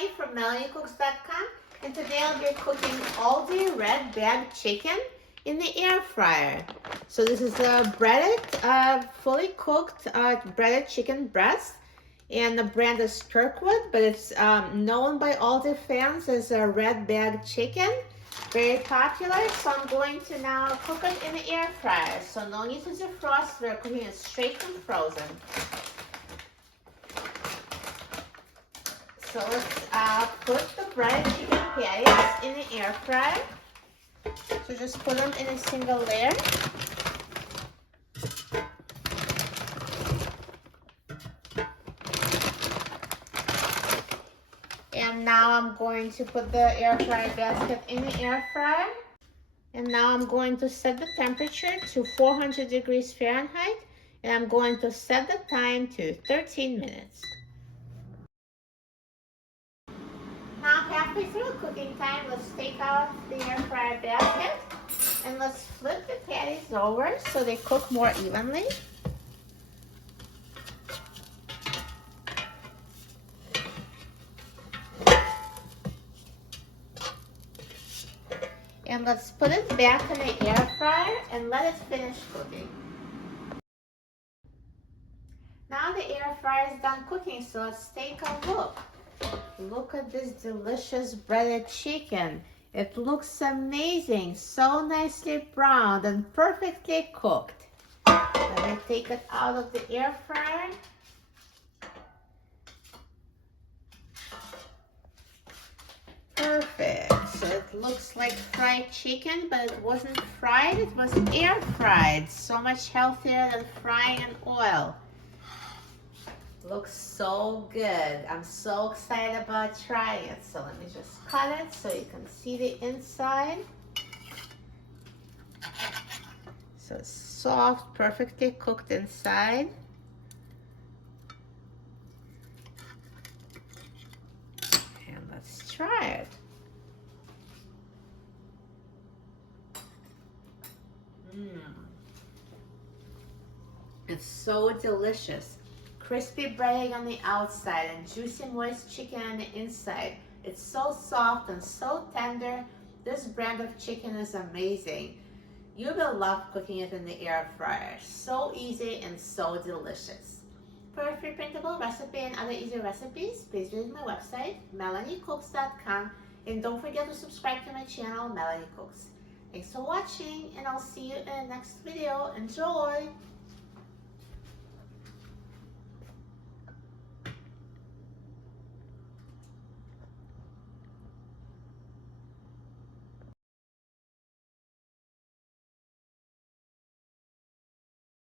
Melanie from MelanieCooks.com, and today I'll be cooking Aldi Red Bag Chicken in the air fryer. So this is a breaded, fully cooked breaded chicken breast, and the brand is Kirkwood, but it's known by Aldi fans as a Red Bag Chicken. Very popular, so I'm going to now cook it in the air fryer. So no need to defrost, we're cooking it straight from frozen. So let's put the breaded chicken patties in the air fryer. So just put them in a single layer. And now I'm going to put the air fryer basket in the air fryer. And now I'm going to set the temperature to 400 degrees Fahrenheit. And I'm going to set the time to 13 minutes. Now halfway through cooking time, let's take out the air fryer basket and let's flip the patties over so they cook more evenly. And let's put it back in the air fryer and let it finish cooking. Now the air fryer is done cooking, so let's take a look. Look at this delicious breaded chicken. It looks amazing, so nicely browned and perfectly cooked. Let me take it out of the air fryer. Perfect. So it looks like fried chicken, but it wasn't fried, it was air fried. So much healthier than frying in oil. Looks so good. I'm so excited about trying it. So let me just cut it so you can see the inside. So it's soft, perfectly cooked inside. And let's try it. It's so delicious. Crispy breading on the outside and juicy moist chicken on the inside. It's so soft and so tender. This brand of chicken is amazing. You will love cooking it in the air fryer. So easy and so delicious. For a free printable recipe and other easy recipes, please visit my website, MelanieCooks.com, and don't forget to subscribe to my channel, Melanie Cooks. Thanks for watching, and I'll see you in the next video. Enjoy!